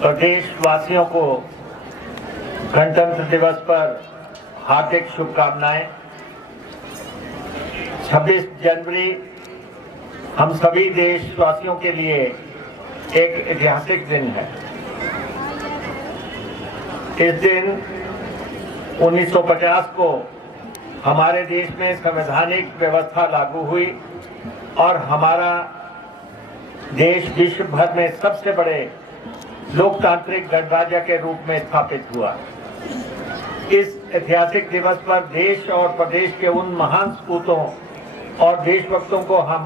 प्रदेशवासियों को गणतंत्र दिवस पर हार्दिक शुभकामनाएं। 26 जनवरी हम सभी देशवासियों के लिए एक ऐतिहासिक दिन है। इस दिन 1950 को हमारे देश में संवैधानिक व्यवस्था लागू हुई और हमारा देश विश्व भर में सबसे बड़े लोकतांत्रिक गणराज्य के रूप में स्थापित हुआ। इस ऐतिहासिक दिवस पर देश और प्रदेश के उन महान सपूतों और देशभक्तों को हम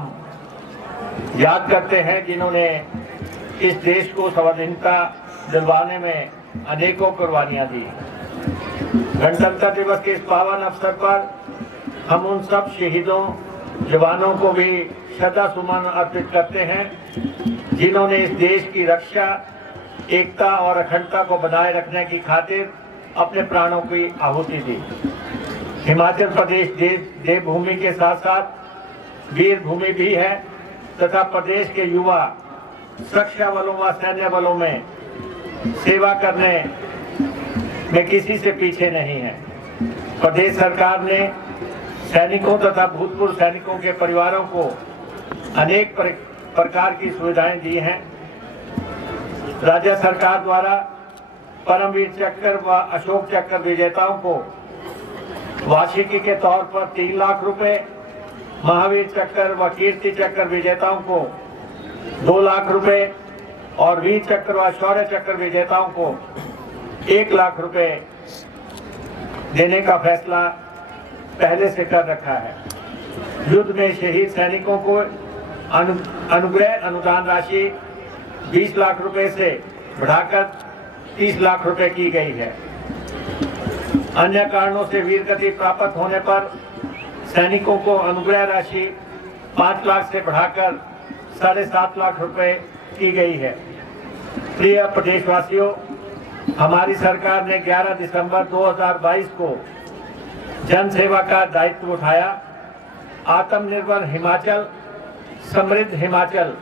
याद करते हैं जिन्होंने इस देश को स्वाधीनता दिलवाने में अनेकों कुर्बानियां दी। गणतंत्र दिवस के इस पावन अवसर पर हम उन सब शहीदों जवानों को भी श्रद्धा सुमन अर्पित करते हैं जिन्होंने इस देश की रक्षा, एकता और अखंडता को बनाए रखने की खातिर अपने प्राणों की आहुति दी। हिमाचल प्रदेश देवभूमि के साथ साथ वीर भूमि भी है तथा प्रदेश के युवा सुरक्षा बलों व सैन्य बलों में सेवा करने में किसी से पीछे नहीं है। प्रदेश सरकार ने सैनिकों तथा भूतपूर्व सैनिकों के परिवारों को अनेक प्रकार की सुविधाएं दी हैं। राज्य सरकार द्वारा परमवीर चक्र व अशोक चक्र विजेताओं को वार्षिकी के तौर पर 3 लाख रुपए, महावीर चक्र व कीर्ति चक्र विजेताओं को 2 लाख रुपए और वीर चक्र व शौर्य चक्र विजेताओं को 1 लाख रुपए देने का फैसला पहले से कर रखा है। युद्ध में शहीद सैनिकों को अनुग्रह अनुदान राशि 20 लाख रुपए से बढ़ाकर 30 लाख रुपए की गई है। अन्य कारणों से वीरगति प्राप्त होने पर सैनिकों को अनुग्रह राशि 5 लाख से बढ़ाकर 7.5 लाख रुपए की गई है। प्रिय प्रदेशवासियों, हमारी सरकार ने 11 दिसंबर 2022 को जन सेवा का दायित्व उठाया। आत्मनिर्भर हिमाचल, समृद्ध हिमाचल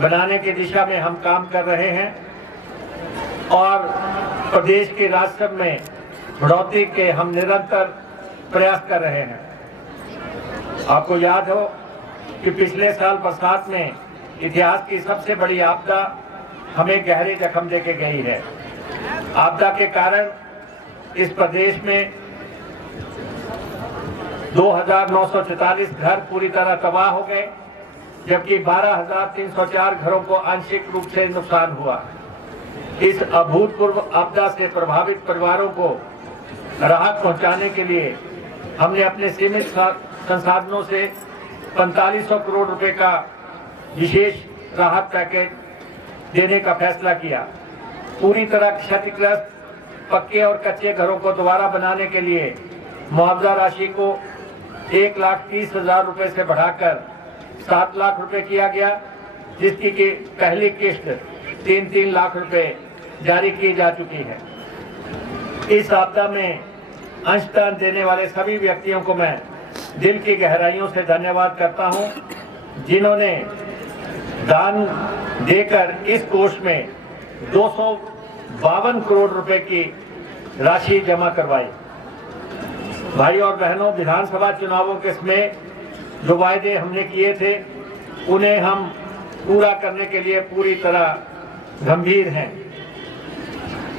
बनाने की दिशा में हम काम कर रहे हैं और प्रदेश के राजस्व में बढ़ोतरी के हम निरंतर प्रयास कर रहे हैं। आपको याद हो कि पिछले साल बरसात में इतिहास की सबसे बड़ी आपदा हमें गहरे जख्म देके गई है। आपदा के कारण इस प्रदेश में 2,944 घर पूरी तरह तबाह हो गए, जबकि 12,304 घरों को आंशिक रूप से नुकसान हुआ। इस अभूतपूर्व आपदा से प्रभावित परिवारों को राहत पहुंचाने के लिए हमने अपने सीमित संसाधनों से 4500 करोड़ रुपए का विशेष राहत पैकेज देने का फैसला किया। पूरी तरह क्षतिग्रस्त पक्के और कच्चे घरों को दोबारा बनाने के लिए मुआवजा राशि को 1,30,000 रुपए से बढ़ाकर 7 लाख रुपए किया गया, जिसकी की पहली किस्त 3-3 लाख रुपए जारी की जा चुकी है। इस आपदा में अंशदान देने वाले सभी व्यक्तियों को मैं दिल की गहराइयों से धन्यवाद करता हूं, जिन्होंने दान देकर इस कोष में 252 करोड़ रुपए की राशि जमा करवाई। भाई और बहनों, विधानसभा चुनावों के समय जो वायदे हमने किए थे उन्हें हम पूरा करने के लिए पूरी तरह गंभीर हैं।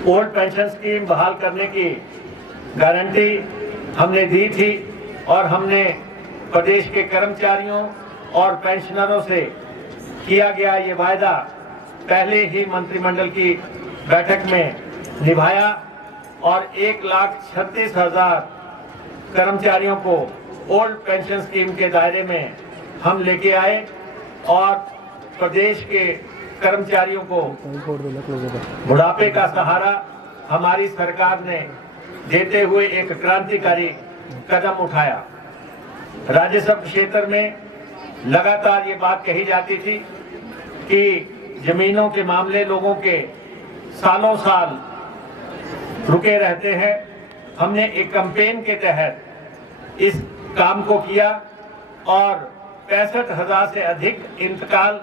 ओल्ड पेंशन स्कीम बहाल करने की गारंटी हमने दी थी और हमने प्रदेश के कर्मचारियों और पेंशनरों से किया गया ये वायदा पहले ही मंत्रिमंडल की बैठक में निभाया और 1,36,000 कर्मचारियों को ओल्ड पेंशन स्कीम के दायरे में हम लेके आए और प्रदेश के कर्मचारियों को बुढ़ापे का सहारा हमारी सरकार ने देते हुए एक क्रांतिकारी कदम उठाया। राजस्व क्षेत्र में लगातार ये बात कही जाती थी कि जमीनों के मामले लोगों के सालों साल रुके रहते हैं। हमने एक कैंपेन के तहत इस काम को किया और 65,000 से अधिक इंतकाल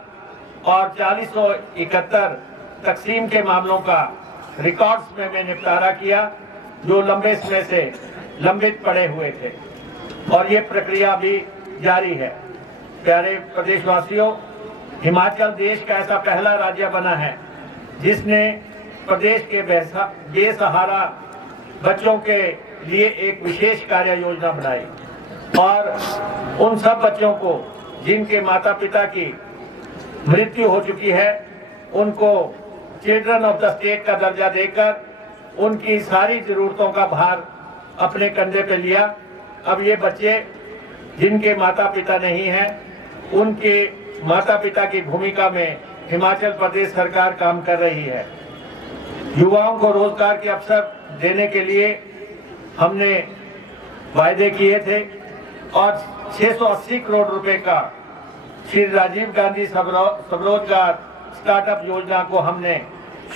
और 471 तकसीम के मामलों का रिकॉर्ड्स में निपटारा किया, जो लंबे समय से लंबित पड़े हुए थे, और ये प्रक्रिया भी जारी है। प्यारे प्रदेशवासियों, हिमाचल देश का ऐसा पहला राज्य बना है जिसने प्रदेश के बेसहारा बच्चों के लिए एक विशेष कार्य योजना बनाई और उन सब बच्चों को जिनके माता पिता की मृत्यु हो चुकी है, उनको चिल्ड्रन ऑफ द स्टेट का दर्जा देकर उनकी सारी जरूरतों का भार अपने कंधे पे लिया। अब ये बच्चे जिनके माता पिता नहीं हैं, उनके माता पिता की भूमिका में हिमाचल प्रदेश सरकार काम कर रही है। युवाओं को रोजगार के अवसर देने के लिए हमने वायदे किए थे और 680 करोड़ रुपए का श्री राजीव गांधी स्वरोजगार स्टार्टअप योजना को हमने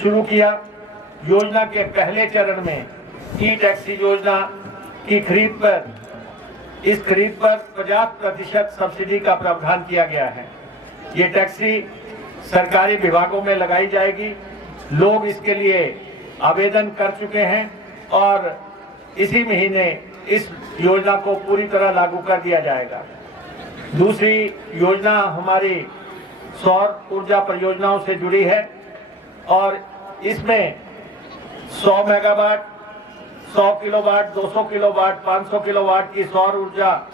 शुरू किया। योजना के पहले चरण में ई टैक्सी योजना की खरीद पर 50% सब्सिडी का प्रावधान किया गया है। ये टैक्सी सरकारी विभागों में लगाई जाएगी। लोग इसके लिए आवेदन कर चुके हैं और इसी महीने इस योजना को पूरी तरह लागू कर दिया जाएगा। दूसरी योजना हमारी सौर ऊर्जा परियोजनाओं से जुड़ी है और इसमें 100 मेगावाट, 100 किलोवाट, 200 किलोवाट, 500 किलोवाट की सौर ऊर्जा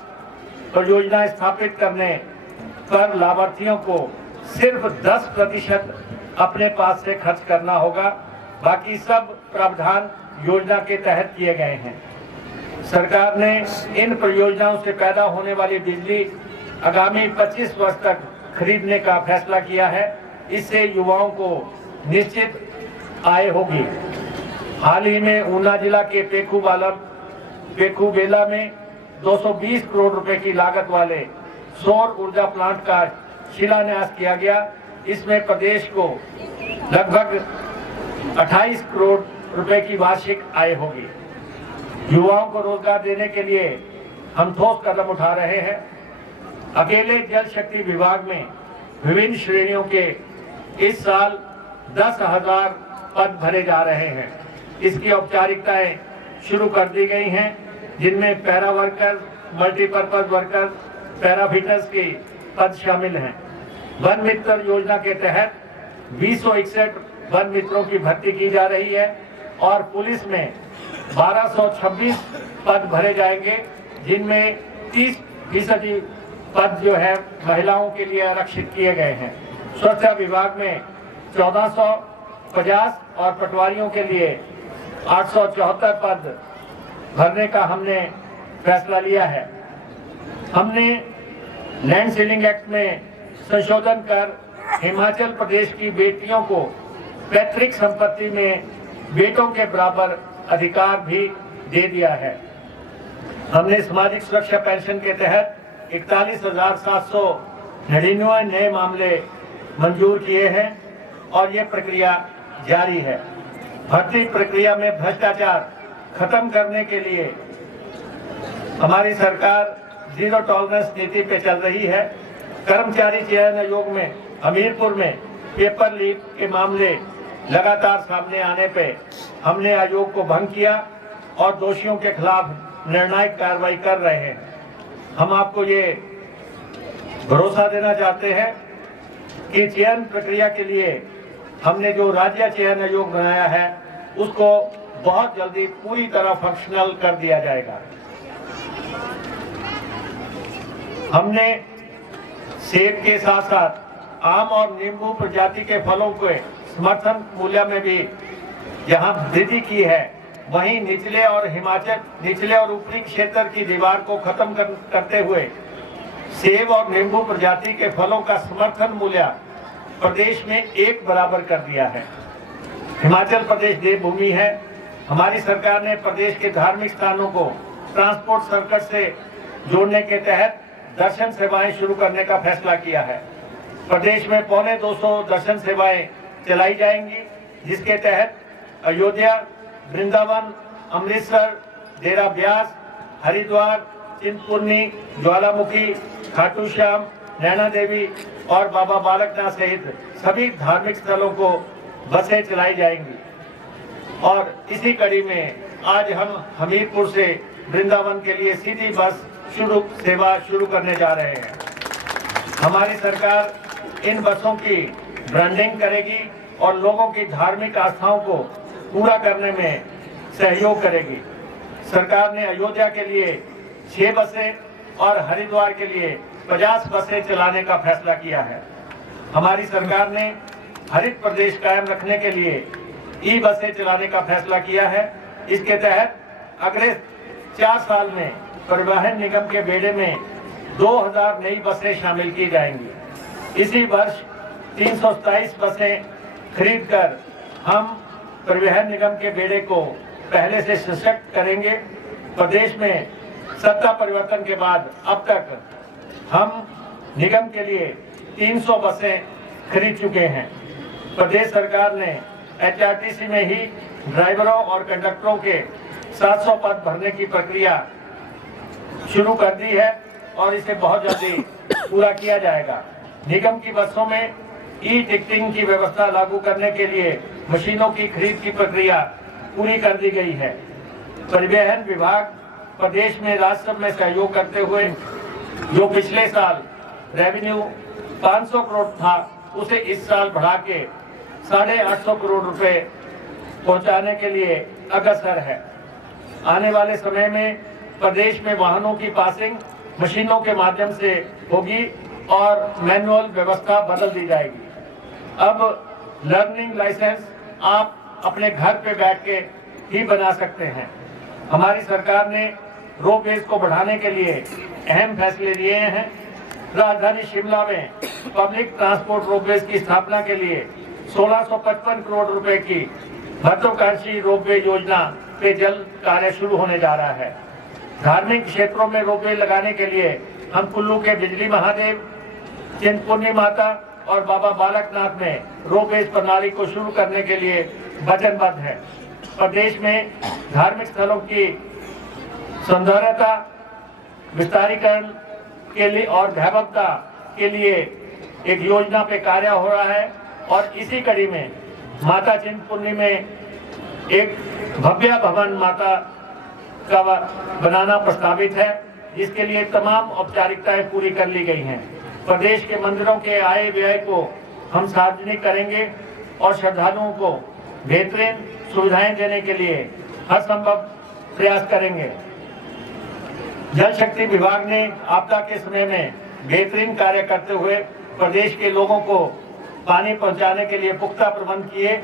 परियोजना स्थापित करने पर लाभार्थियों को सिर्फ 10% अपने पास से खर्च करना होगा। बाकी सब प्रावधान योजना के तहत किए गए हैं। सरकार ने इन परियोजनाओं से पैदा होने वाली बिजली आगामी 25 वर्ष तक खरीदने का फैसला किया है। इससे युवाओं को निश्चित आय होगी। हाल ही में ऊना जिला के पेखू बेला में 220 करोड़ रुपए की लागत वाले सौर ऊर्जा प्लांट का शिलान्यास किया गया। इसमें प्रदेश को लगभग 28 करोड़ रुपए की वार्षिक आय होगी। युवाओं को रोजगार देने के लिए हम ठोस कदम उठा रहे हैं। अकेले जल शक्ति विभाग में विभिन्न श्रेणियों के इस साल 10,000 पद भरे जा रहे हैं। इसकी औपचारिकताएं शुरू कर दी गई हैं, जिनमें पैरा वर्कर, मल्टीपर्पज वर्कर, पैराफिटर्स के पद शामिल हैं। वन मित्र योजना के तहत 261 वन मित्रों की भर्ती की जा रही है और पुलिस में 1226 पद भरे जाएंगे, जिनमें 30% पद जो है महिलाओं के लिए आरक्षित किए गए हैं। स्वच्छता विभाग में 1450 और पटवारियों के लिए 874 पद भरने का हमने फैसला लिया है। हमने लैंड सीलिंग एक्ट में संशोधन कर हिमाचल प्रदेश की बेटियों को पैतृक संपत्ति में बेटों के बराबर अधिकार भी दे दिया है। हमने सामाजिक सुरक्षा पेंशन के तहत 41,799 नए मामले मंजूर किए हैं और ये प्रक्रिया जारी है। भर्ती प्रक्रिया में भ्रष्टाचार खत्म करने के लिए हमारी सरकार जीरो टॉलरेंस नीति पे चल रही है। कर्मचारी चयन आयोग में हमीरपुर में पेपर लीक के मामले लगातार सामने आने पे हमने आयोग को भंग किया और दोषियों के खिलाफ निर्णायक कार्रवाई कर रहे हैं। हम आपको ये भरोसा देना चाहते हैं कि चयन प्रक्रिया के लिए हमने जो राज्य चयन आयोग बनाया है उसको बहुत जल्दी पूरी तरह फंक्शनल कर दिया जाएगा। हमने सेब के साथ साथ आम और नींबू प्रजाति के फलों के समर्थन मूल्य में भी जहां वृद्धि की है, वहीं निचले और ऊपरी क्षेत्र की दीवार को खत्म करते हुए सेब और नींबू प्रजाति के फलों का समर्थन मूल्य प्रदेश में एक बराबर कर दिया है। हिमाचल प्रदेश देवभूमि है। हमारी सरकार ने प्रदेश के धार्मिक स्थानों को ट्रांसपोर्ट सर्किट से जोड़ने के तहत दर्शन सेवाएं शुरू करने का फैसला किया है। प्रदेश में 250 दर्शन सेवाएं चलाई जाएंगी, जिसके तहत अयोध्या, वृंदावन, अमृतसर, डेरा ब्यास, हरिद्वार, चिंतपूर्णी, ज्वालामुखी, खाटू श्याम, नैना देवी और बाबा बालकनाथ सहित सभी धार्मिक स्थलों को बसें चलाई जाएंगी। और इसी कड़ी में आज हम हमीरपुर से वृंदावन के लिए सीधी बस सेवा शुरू करने जा रहे हैं। हमारी सरकार इन बसों की ब्रांडिंग करेगी और लोगों की धार्मिक आस्थाओं को पूरा करने में सहयोग करेगी। सरकार ने अयोध्या के लिए 6 बसें और हरिद्वार के लिए 50 बसें चलाने का फैसला किया है। हमारी सरकार ने हरित प्रदेश कायम रखने के लिए ई बसें चलाने का फैसला किया है। इसके तहत अगले 4 साल में परिवहन निगम के बेड़े में 2000 नई बसें शामिल की जाएंगी। इसी वर्ष 327 बसें खरीदकर हम परिवहन निगम के बेड़े को पहले से सशक्त करेंगे। प्रदेश में सत्ता परिवर्तन के बाद अब तक हम निगम के लिए 300 बसें खरीद चुके हैं। प्रदेश सरकार ने एचआरटीसी में ही ड्राइवरों और कंडक्टरों के 700 पद भरने की प्रक्रिया शुरू कर दी है और इसे बहुत जल्दी पूरा किया जाएगा। निगम की बसों में ई टिकटिंग की व्यवस्था लागू करने के लिए मशीनों की खरीद की प्रक्रिया पूरी कर दी गई है। परिवहन विभाग प्रदेश में राजस्व में सहयोग करते हुए जो पिछले साल रेवेन्यू 500 करोड़ था, उसे इस साल बढ़ा के 850 करोड़ रुपए पहुंचाने के लिए अग्रसर है। आने वाले समय में प्रदेश में वाहनों की पासिंग मशीनों के माध्यम से होगी और मैनुअल व्यवस्था बदल दी जाएगी। अब लर्निंग लाइसेंस आप अपने घर पे बैठ के ही बना सकते हैं। हमारी सरकार ने रोपवेज को बढ़ाने के लिए अहम फैसले लिए हैं। राजधानी शिमला में पब्लिक ट्रांसपोर्ट रोपवेज की स्थापना के लिए 1655 करोड़ रुपए की महत्वाकांक्षी रोपवे योजना पे जल्द कार्य शुरू होने जा रहा है। धार्मिक क्षेत्रों में रोपवे लगाने के लिए हम कुल्लू के बिजली महादेव, चिंतपूर्णी माता और बाबा बालकनाथ में रोपवेज प्रणाली को शुरू करने के लिए वचनबद्ध है। प्रदेश में धार्मिक स्थलों की सौंदर्यता विस्तारीकरण के लिए और वैभवता के लिए एक योजना पे कार्य हो रहा है और इसी कड़ी में माता चिंतपूर्णी में एक भव्य भवन माता का बनाना प्रस्तावित है, जिसके लिए तमाम औपचारिकताएं पूरी कर ली गई हैं। प्रदेश के मंदिरों के आय व्यय को हम सार्वजनिक करेंगे और श्रद्धालुओं को बेहतरीन सुविधाएं देने के लिए हर संभव प्रयास करेंगे। जल शक्ति विभाग ने आपदा के समय में बेहतरीन कार्य करते हुए प्रदेश के लोगों को पानी पहुंचाने के लिए पुख्ता प्रबंध किए।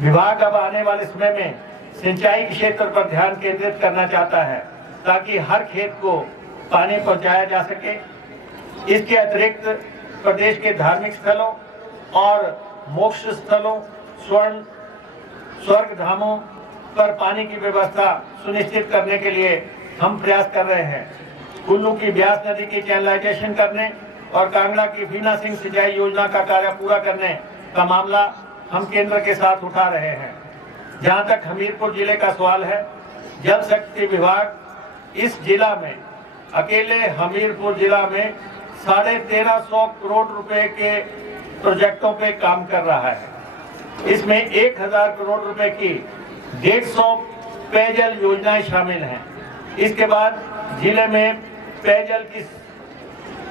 विभाग अब आने वाले समय में सिंचाई के क्षेत्र पर ध्यान केंद्रित करना चाहता है ताकि हर खेत को पानी पहुंचाया जा सके। इसके अतिरिक्त प्रदेश के धार्मिक स्थलों और मोक्ष स्थलों, स्वर्ग धामों पर पानी की व्यवस्था सुनिश्चित करने के लिए हम प्रयास कर रहे हैं। कुल्लू की ब्यास नदी की चैनलाइजेशन करने और कांगड़ा की बीना सिंह सिंचाई योजना का कार्य पूरा करने का मामला हम केंद्र के साथ उठा रहे हैं। जहां तक हमीरपुर जिले का सवाल है, जल शक्ति विभाग इस जिला में अकेले हमीरपुर जिला में 1350 करोड़ रुपए के प्रोजेक्टों पे काम कर रहा है। इसमें 1000 करोड़ रुपए की 150 पेयजल योजनाएं शामिल हैं। इसके बाद जिले में पेयजल की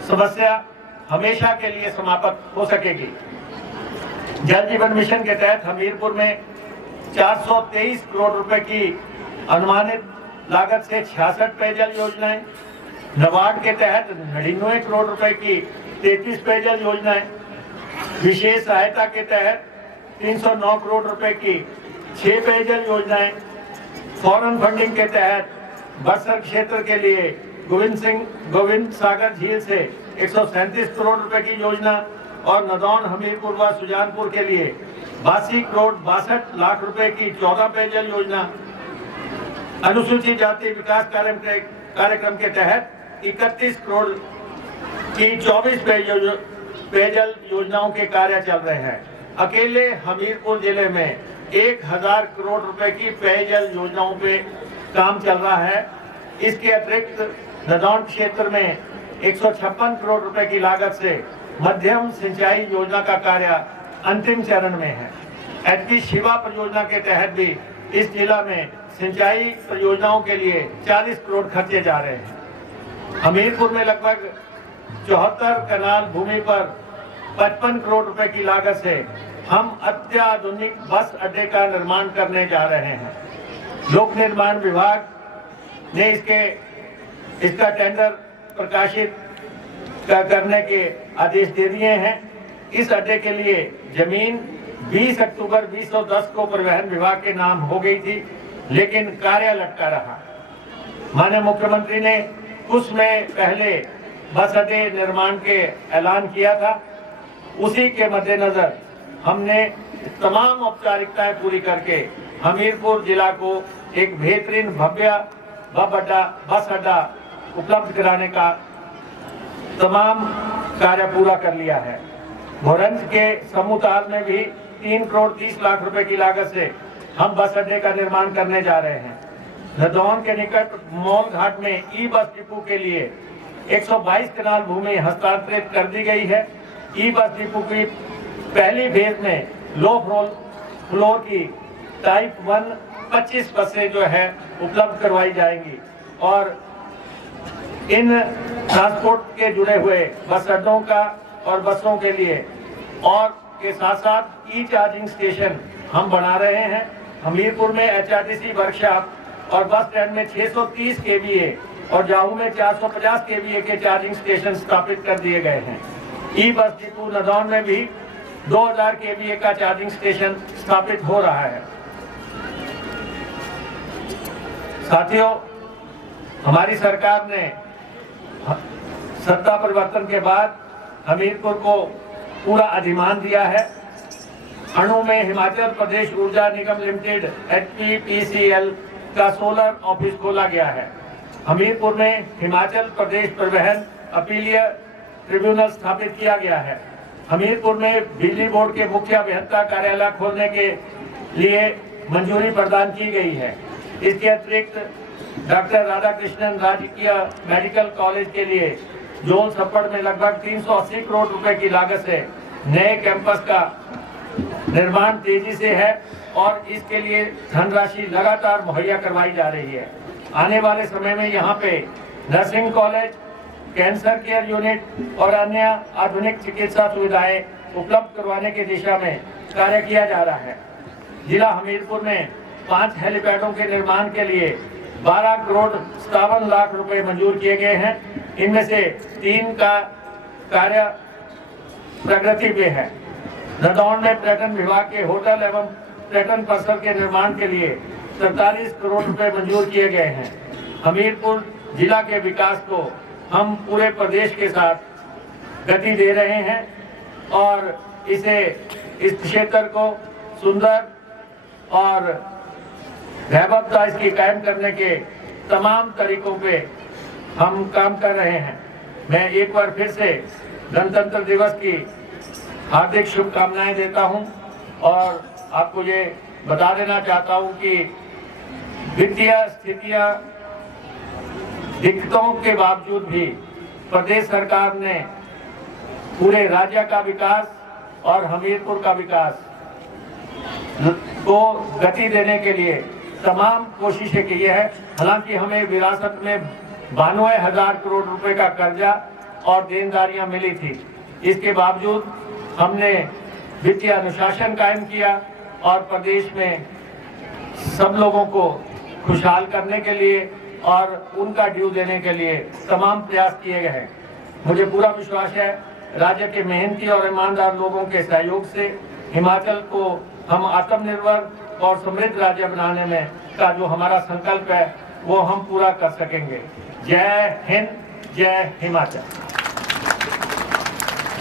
समस्या हमेशा के लिए समाप्त हो सकेगी। जल जीवन मिशन के तहत हमीरपुर में 423 करोड़ रुपए की अनुमानित लागत से 66 पेयजल योजनाएं, नाबार्ड के तहत 99 करोड़ रुपए की 33 पेयजल योजनाएं, विशेष सहायता के तहत 309 करोड़ रुपए की 6 पेयजल योजनाएं, फॉरेन फंडिंग के तहत बक्सर क्षेत्र के लिए गोविंद सागर झील से 137 करोड़ रुपए की योजना और नदौन हमीरपुर व सुजानपुर के लिए 82 करोड़ 62 लाख रुपए की 14 पेयजल योजना, अनुसूचित जाति विकास कार्यक्रम के तहत 31 करोड़ की 24 पेयजल योजनाओं के कार्य चल रहे हैं। अकेले हमीरपुर जिले में 1000 करोड़ रुपए की पेयजल योजनाओं पे काम चल रहा है। इसके अतिरिक्त नदौन क्षेत्र में 156 करोड़ रुपए की लागत से मध्यम सिंचाई योजना का कार्य अंतिम चरण में है। एचपी शिवा परियोजना के तहत भी इस जिला में सिंचाई परियोजनाओं के लिए 40 करोड़ खर्चे जा रहे हैं। हमीरपुर में लगभग 74 कनाल भूमि पर 55 करोड़ रुपए की लागत से हम अत्याधुनिक बस अड्डे का निर्माण करने जा रहे हैं। लोक निर्माण विभाग ने इसका टेंडर प्रकाशित करने के आदेश दे दिए हैं। इस अड्डे के लिए जमीन 20 अक्टूबर 2010 को परिवहन विभाग के नाम हो गई थी, लेकिन कार्य लटका रहा। माननीय मुख्यमंत्री ने कुछ समय पहले बस अड्डे निर्माण के ऐलान किया था। उसी के मद्देनजर हमने तमाम औपचारिकताएं पूरी करके हमीरपुर जिला को एक बेहतरीन भव्य बस अड्डा उपलब्ध कराने का तमाम कार्य पूरा कर लिया है। भोरंज के समूहताल में भी 3 करोड़ 30 लाख रुपए की लागत से हम बस अड्डे का निर्माण करने जा रहे हैं। नदौन के निकट मौल घाट में ई बस डिपो के लिए 122 कनाल भूमि हस्तांतरित कर दी गई है। ई बस डिपो की पहली फेज में लो फ्लोर की टाइप 1 25 बसें जो है उपलब्ध करवाई जाएंगी और इन ट्रांसपोर्ट के जुड़े हुए बस अड्डों का और बसों के लिए और के साथ साथ ई चार्जिंग स्टेशन हम बना रहे हैं। हमीरपुर में एचआरटीसी वर्कशॉप और बस स्टैंड में 630 केवीए और जाहू में 450 केवीए के चार्जिंग स्टेशन स्थापित कर दिए गए हैं। ई बस डिपो नदौन में भी 2000 केवीए का चार्जिंग स्टेशन स्थापित हो रहा है। साथियों, हमारी सरकार ने सत्ता परिवर्तन के बाद हमीरपुर को पूरा अधिमान दिया है। अणु में हिमाचल प्रदेश ऊर्जा निगम लिमिटेड HPPCL का सोलर ऑफिस खोला गया है। हमीरपुर में हिमाचल प्रदेश परिवहन अपीलीय ट्रिब्यूनल स्थापित किया गया है। हमीरपुर में बिजली बोर्ड के मुख्य अभियंता कार्यालय खोलने के लिए मंजूरी प्रदान की गई है। इसके अतिरिक्त डॉक्टर राधाकृष्णन राजकीय मेडिकल कॉलेज के लिए जोन सप्पड़ में लगभग 380 करोड़ रुपए की लागत से नए कैंपस का निर्माण तेजी से है और इसके लिए धनराशि लगातार मुहैया करवाई जा रही है। आने वाले समय में यहाँ पे nursing college, cancer care unit और अन्य आधुनिक चिकित्सा सुविधाएं उपलब्ध करवाने की दिशा में कार्य किया जा रहा है। जिला हमीरपुर में 5 हेलीपैडों के निर्माण के लिए 12 करोड़ 57 लाख रुपए मंजूर किए गए हैं। इनमें से 3 का कार्य प्रगति पे है। नदौन में पर्यटन विभाग के होटल एवं पर्यटन परिसर के निर्माण के लिए 43 करोड़ रुपए मंजूर किए गए हैं। हमीरपुर जिला के विकास को हम पूरे प्रदेश के साथ गति दे रहे हैं और इस क्षेत्र को सुंदर और वैभवता इसकी कायम करने के तमाम तरीकों पे हम काम कर रहे हैं। मैं एक बार फिर से गणतंत्र दिवस की हार्दिक शुभकामनाएं देता हूं और आपको ये बता देना चाहता हूं कि वित्तीय स्थितियां दिक्कतों के बावजूद भी प्रदेश सरकार ने पूरे राज्य का विकास और हमीरपुर का विकास को गति देने के लिए तमाम कोशिशें की है। हालांकि हमें विरासत में 92,000 करोड़ रुपए का कर्जा और देनदारियां मिली थी। इसके बावजूद हमने वित्तीय अनुशासन कायम किया और प्रदेश में सब लोगों को खुशहाल करने के लिए और उनका ड्यू देने के लिए तमाम प्रयास किए गए हैं। मुझे पूरा विश्वास है राज्य के मेहनती और ईमानदार लोगों के सहयोग से हिमाचल को हम आत्मनिर्भर और समृद्ध राज्य बनाने में का जो हमारा संकल्प है वो हम पूरा कर सकेंगे। जय हिंद, जय हिमाचल।